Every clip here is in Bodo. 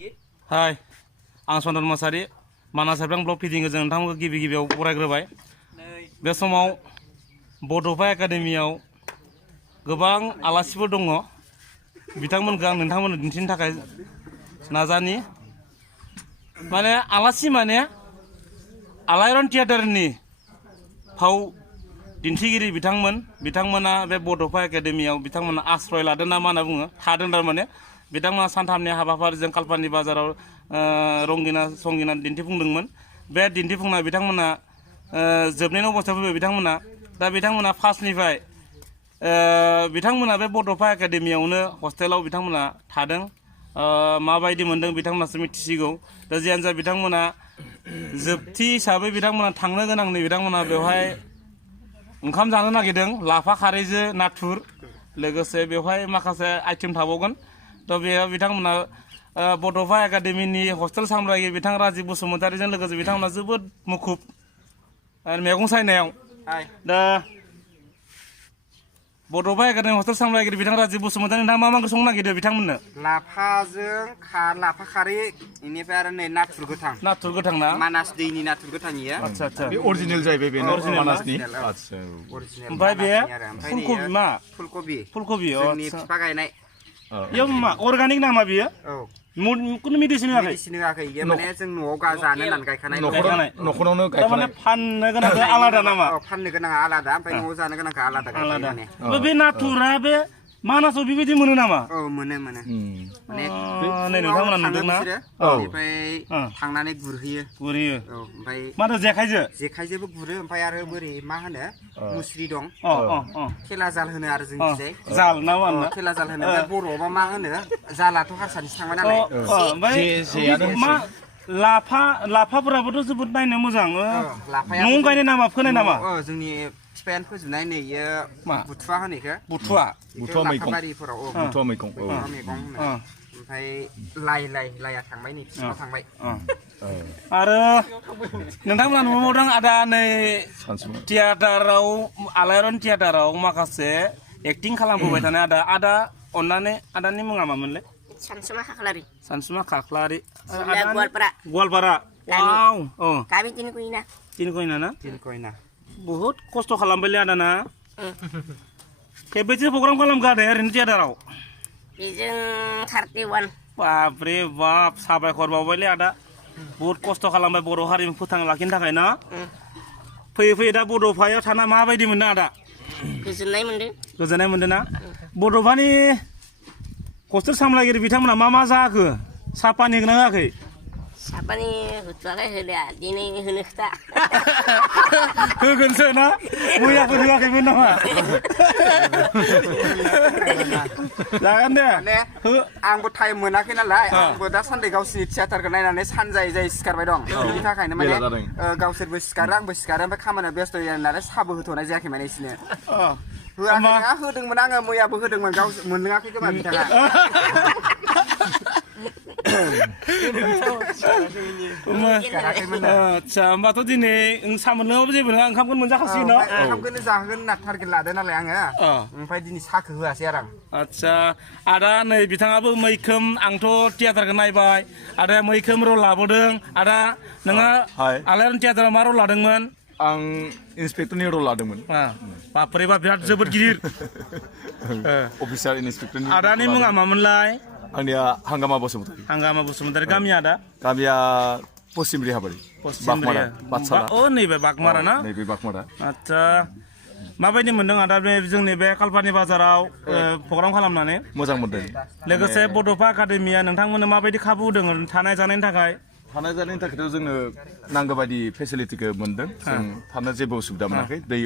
हाय आं चन्दन मोसाहारि मानास हायब्रां ब्लक फिदिंजों नोंथांमोनखौ गिबियाव बरायग्रोबाय बे समाव बड'फा एकाडेमियाव गोबां आलासिफोर दङ बिथांमोनखौ आं नोंथांमोननो दिन्थिनो थाखाय नाजानि माने आलासि माने आलायारन थियेटारनि फाव दिन्थिगिरि बिथांमोना बे बड'फा एकाडेमियाव बिथांमोना आश्रय लादों ना मा होनना बुङो थादों थारमाने बिथांमोना सानथामनि हाबाफारिजों कालपानि बाजाराव रंगिना संगिना दिन्थिफुंदोंमोन बे दिन्थिफुंना बिथांमोना जोबनायनि अबस्थायाव फैबाय बिथांमोना फार्स्टनिफ्राय बिथांमोना बे बड'फा एकाडेमियावनो हस्टेलाव बिथांमोना थादों माबायदि मोनदों बिथांमोनासो मिथिसिगौ दा जियानो जा बिथांमोना जोबथि हिसाबै बिथांमोना थांनो गोनांनि बिथांमोना बेवहाय ओंखाम जानो नागिरदों लाफा खारैजों नाथुर लोगोसे बेवहाय माखासे आइटेम थाबावगोन थ' बेयाव बिथांमोना बड'फा एकाडेमिनि हस्टेल सामलायो बिथां राजिब बसुमतारीजों लोगोसे बिथांमोना जोबोद मुखुब मैगं सायनायाव दा बड'फा एकाडेमि हस्टेल सामलायगिरि बिथां राजिब बसुमतारी नोंथाङा मा मा ओंख्रि संनो नागिरदों बिथांमोननो लाफाजों लाफा खारै बेनिफ्राय आरो नै नाथुर गोथां ना मानास दैनि नाथुर गोथां इयो आच्छा बे अरिजिनेल जाहैबाय बेनो मानासनि आच्छा ओमफ्राय बे फुलकबि मा फुलकबि जोंनि बिफा गायनाय इयो मा अर्गानिक नामा बियो कुनु मेडिसिन होआखै इयो माने जों न'आव जानो होननानै गायखानाय न'खरावनो माने फाननो गोनांखौ आलादा नामा फाननो गोनाङा आलादा ओमफ्राय न'आव जानो गोनांखौ आलादा बे नाथुरा बे मानासाव बेबायदि मोनो नामा मोनो माने नै नोंथांमोना नुदोंना ओमफ्राय थांनानै गुरहैयो ओमफ्राय माथो जेखाइजोंबो गुरो ओमफ्राय आरो बोरै मा होनो मुस्रि दं खेला जाल होनो आरो जोंनिजाय जाल ना मा होनो खेला जाल होनो बर'आवबा मा होनो जालाथ' हारसानिसो थांबाय नालाय लाफाफोराबोथ' जोबोद नायनो मोजां न'आव गायनाय नामा फोनाय नामा जोंनि बिफायानो फोजोबनाय नै इयो बुथुवा होनो इखो बुथुवा मैगं ओमफ्राय लाइया थांबाय नै बिफाङा थांबाय आरो नोंथांमोना नुबावदों आदा नै थियेटाराव आलायारन थियेटाराव माखासे एक्टिं खालामबोबाय थानाय आदा अन्नानै आदानि मुङा मामोनलाय सानसुमा खाख्लारि गवालपारा kami Tinkoina ना बहुत खस्थ' खालामबायलै आदाना खेबबेसे प्रग्राम खालामगादे ओरैनो थियेटाराव बेजों 31 बापरे बाप साबायखर बावबायलै आदा बहुत खस्थ' खालामबाय बर' हारिमु फोथांना लाखिनो थाखाय ना फैयै दा बड'फायाव थाना माबायदि मोनदों आदा गोजोननाय मोनदों ना बड'फानि हस्टेल सामलायगिरि बिथांमोना मा जाखो साहा पानि होना होआखै सापानि होथ'वाखै होलिया दिनै होनो खोथा होगोनसो ना मैयाफोर होआखैमोन नामा जागोन दे आंबो टाइम मोनाखै नालाय आंबो दासान्दि गावसिनि थियेटारखौ नायनानै सानजायै सिखारबाय दं बिनि थाखायनो माने गावसोरबो सिखारो आंबो सिखारो ओमफ्राय खामानियाव बेस्थ' जायो नालाय साबो होथ'नाय जायाखै माने इसोरनो होआखै होदोंमोन आङो मैयाबो होदोंमोन गाव मोनलोङाखै खोमा बिथाङा आच्छा होमबाथ' दिनै साहा मोनलोङाबो जेबो नङा ओंखामखौनो मोनजाखासिगोन न' ओंखामखौनो जाहोगोन होनना टारगेट लादों नालाय आङो ओमफ्राय दिनै साहाखौ होआसै आरो आं आच्छा आदा नै बिथाङाबो मैखोम आंथ' थियेटारखौ नायबाय आदाया मैखोम रल लाबोदों आदा नोङो आलायारन थियेटाराव मा रल लादोंमोन आं इन्सपेक्टरनि रल लादोंमोन बापरे बाप बिराद जोबोद गिदिर अफिसार इन्सपेक्टरनि आदानि मुङा मामोनलाय आंनिया हांगामा बसुमतारी गामिया आदा गामिया पश्चिम रेहाबारि नैबे बागमारा ना नैबे बागमारा आच्छा माबायदि मोनदों आदा बे जोंनि बे कालपानि बाजाराव प्रग्राम खालामनानै मोजां मोनदों लोगोसे बड'फा एकाडेमिया नोंथांमोननो माबायदि खाबु होदों थानाय जानायनि थाखायथ' जोंनो नांगौ बायदि फेसिलिटिखौ मोनदों जों थानो जेबो उसुबिदा मोनाखै दै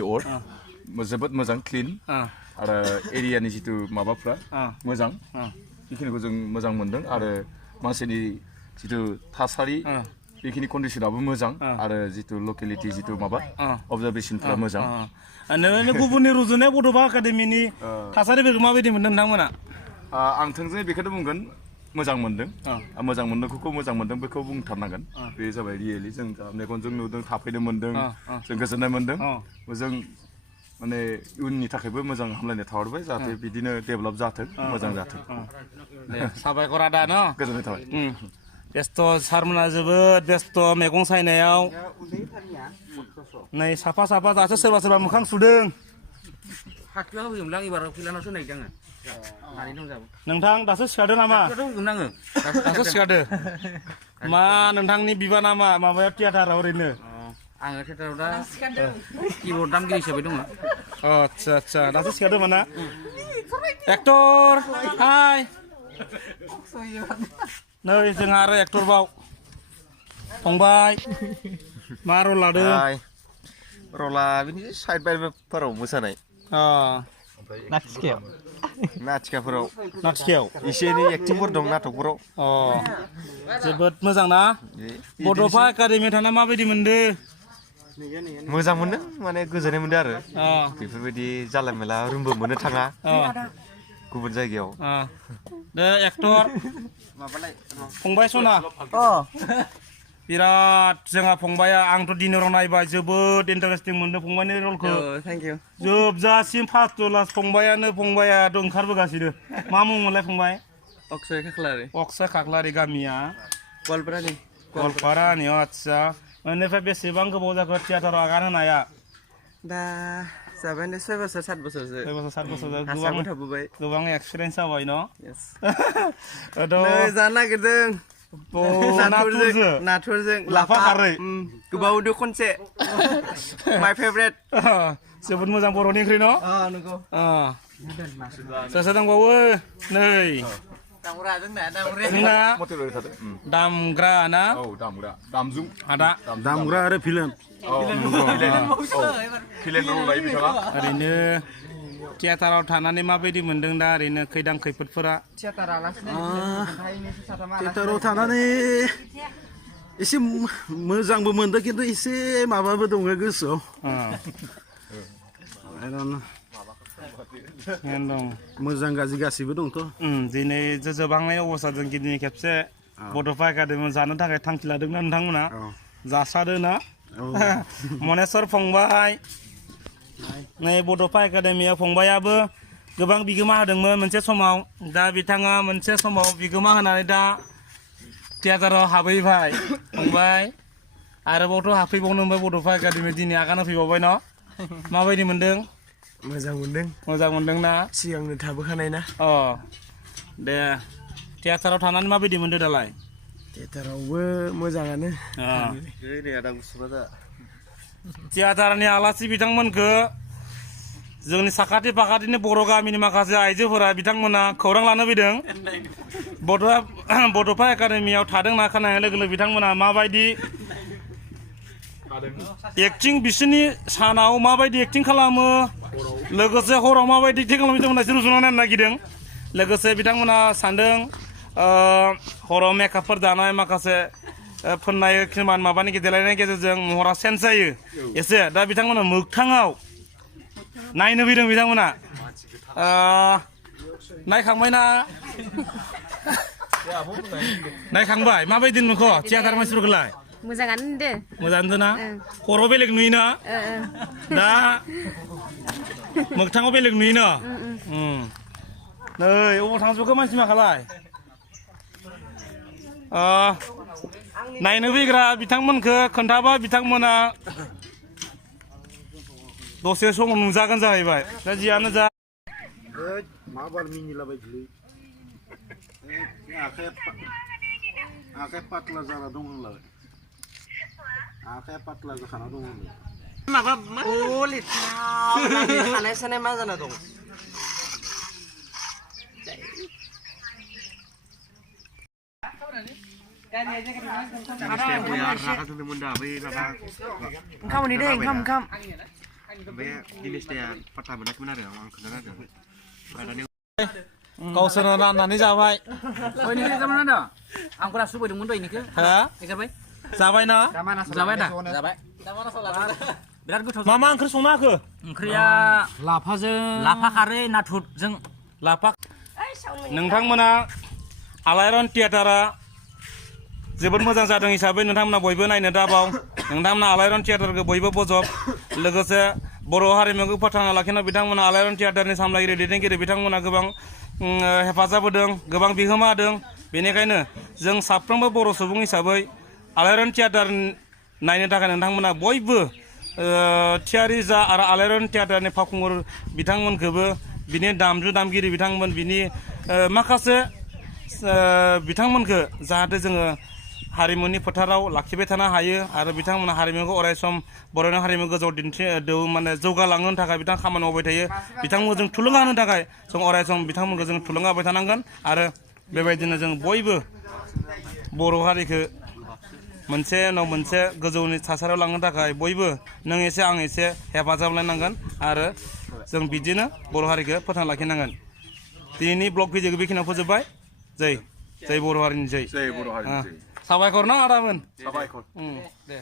जोबोद मोजां क्लिन आरो एरियानि जिथु माबाफ्रा मोजां बेखिनिखौ जों मोजां मोनदों आरो मानसिनि जिथु थासारि बेखिनि कन्डिसनाबो मोजां आरो जिथु लकेलिटि जिथु माबा अबजारभेसनफ्रा मोजां गुबुननि रुजुनाय बड'फा एकाडेमिनि थासारिफोरखौ माबायदि मोनदों नोंथांमोना आं थोंजोङै बेखौनो बुंगोन मोजां मोनदों मोजां मोननायखौ मोजां मोनदों बेखौ बुंथारनांगोन बे जाबाय रियेलि जों मेगनजों नुदों थाफैनो मोनदों जों गोजोननाय मोनदों जों माने इयुननि थाखायबो मोजां हामलायनाय थाहरबाय जाहाथे बिदिनो डेभेलप जाथों मोजां जाथों साबायखर आदा न गोजोननाय थाबाय बेस्थ' सारमोना जोबोद बेस्थ' मैगं सायनायाव उन्दैफोरनिया नै साफा साफा दासो सोरबा सोरबा मोखां सुदों फाख्रियाव होयोमोन आं एबाराव फिलानावसो नायदों आङो मानै दंजाबो नोंथां दासो सिखारदों नामा होगोन आङो दासो सिखारदों मा नोंथांनि बिबाना मा माबायाव थियाटाराव ओरैनो आङो थियेटाराव दा किबर्ड दामगिरि हिसाबै दङ आच्छा आच्छा दासो सिखारदों माना एक्टर हाय नै जोंहा आरो एक्टर बाव फंबाय मा रल लादों रला बिनि साइड बाइफोराव मोसानाय नाटिकाफोराव नाटिकायाव एसे एनै एक्टिंफोर दं नाटकफोराव अ जोबोद मोजां ना बड'फा एकाडेमियाव थाना माबायदि मोनदों मोजां मोनदों माने गोजोननाय मोनदों आरो बेफोरबायदि जाला मेला रुमबो मोननो थाङा गुबुन जायगायाव दे एक्टर फंबाय सना बिराद जोंहा फंबाया आंथ' दिनाराव नायबाय जोबोद इन्टारेस्टिं मोनदों फंबायनि रलखौ थेंक इउ जोबजासिम फार्स्ट लास्ट फंबायानो ओंखारबोगासिनो मा मुं मोनलाय फंबाय अक्षय खाख्लारि अक्षय खाख्लारि गामिया गवालपारानि गवालपारानि आच्छा बेनिफ्राय बेसेबां गोबाव जाखो थियाटाराव आगान होनाया दा जाबाय 6 बोसोर 7 बोसोरसो 6 बोसोर 7 बोसोर आसामाव थाबोबाय गोबां एक्सपिरियेन्स जाबाय न' नै जानो नागिरदों नाथुरजों लाफा खारै गोबावदो खनसे माय फेभरेट जोबोद मोजां बर'नि ओंख्रि न' नंगौ सोर दंबावो नै जोंना दामग्रा ना दामजु आदा दामग्रा आरो भिलेन भिलेन रल लायो बिथाङा ओरैनो थियाटाराव थानानै माबायदि मोनदों दा ओरैनो खैदां खैफोदफोरा थियेटाराव थानानै एसे मोजांबो मोनदों खिन्थु एसे माबाबो दङ गोसोआव मोजां गाज्रि गासिबो दंथ' दिनै जोबहांनाय अबस्थाजों दिनै खेबसे बड'फा एकाडेमियाव जानो थाखाय थांखि लादोंना नोंथांमोना जासादो ना मनेस्वर फंबाय नै बड'फा एकाडेमियाव फंबायाबो गोबां बिगोमा होदोंमोन मोनसे समाव दा बिथाङा मोनसे समाव बिगोमा होनानै दा थियेटाराव हाबहैबाय फंबाय आरोबावथ' हाबफैबावनो मोनबाय बड'फा एकाडेमियाव दिनै आगान होफैबावबाय न' माबायदि मोनदों मोजां मोनदों ना सिगांनो थाबोखानाय ना दे थियेटाराव थानानै माबायदि मोनदों दालाय थियेटारावबो मोजाङानो थियेटारनि आलासि बिथांमोनखौ जोंनि साखाथि फाखाथिनि बर' गामिनि माखासे आइजोफोरा बिथांमोना खौरां लानो फैदों बड'फा एकाडेमियाव थादों ना खोनानाय लोगो लोगो बिथांमोना माबायदि एक्टिं बिसोरनि सानाव माबायदि एक्टिं खालामो लोगोसे हराव माबायदि एक्टिं खालामो बिथांमोना एसे रुजुना नायनो नागिरदों लोगोसे बिथांमोना सानदों हराव मेकआपफोर दानाय माखासे फोननाय खिमान माबानि देलायनायनि गेजेरजों महरा चेन्ज जायो एसे दा बिथांमोना मोगथाङाव नायनो फैदों बिथांमोना नायखांबाय माबायदि नुखो थियेटार मानसिफोरखौलाय मोजाङानो नुदो मोजाङानो ना खर'आव बेलेग नुयोना दा मोगथाङाव बेलेग नुयोना नै अबाव थांजोबखो मानसि माखालाय नायनो फैग्रा बिथांमोनखौ खोन्थाबा बिथांमोना दसे समाव नुजागोन जाहैबाय दा जियानो जा माबार मिनिलाबायलै आखाइ पातला जाना दं होनलाय आखाइ पातला जाखाना दं होनलाय माबा खानाय सानाय मा जाना दं ओंखाम उनैदो ओंखाम गावसोरनो राननानै जाबाय आं बारा सुबायदोंमोन दहायनिखौ एगारबाय जाबाय ना जाबाय दा जाबाय बिराद गोथाव मा ओंख्रि संनो हाखो ओंख्रिया लाफा खारै नाथुरजों लाफा नोंथांमोना आलायारन थियेटारा जोबोद मोजां जादों हिसाबै नोंथांमोना बयबो नायनो दाबाव नोंथांमोना आलायारन थियेटारखौ बयबो बजब लोगोसे बर' हारिमुखौ फोथांना लाखिनो बिथांमोना आलायारन थियेटारनि सामलायगिरि दैदेनगिरि बिथांमोना गोबां हेफाजाब होदों गोबां बिहोमा होदों बेनिखायनो जों साफ्रोमबो बर' सुबुं हिसाबै आलायारन थियाटार नायनो थाखाय नोंथांमोना बयबो थियारि जा आरो आलायारन थियाटारनि फावखुंगुर बिथांमोनखौबो बिनि दामजु दामगिरि बिथांमोन बिनि माखासे बिथांमोनखौ जाहाथे जोङो हारिमुनि फोथाराव लाखिबाय थानो हायो आरो बिथांमोना हारिमुखौ अरायसम बर'नि हारिमु गोजौ माने जौगालांनो थाखाय बिथां खामानि मावबाय थायो बिथांमोनखौ जों थुलुंगा होनो थाखाय जों अरायसम बिथांमोनखौ जों थुलुंगा होबाय थानांगोन आरो बेबायदिनो जों बयबो बर' हारिखौ मोनसे उनाव मोनसे गोजौनि थासारियाव लांनो थाखाय बयबो नों एसे आं एसे हेफाजाब लायनांगोन आरो जों बिदिनो बर' हारिखौ फोथांना लाखिनांगोन दिनैनि ब्लग भिडिअखौ बेखिनियाव फोजोबबाय जै बर' हारिनि जै बर' हारिनि जै साबायखर ना आदामोन साबायखर दे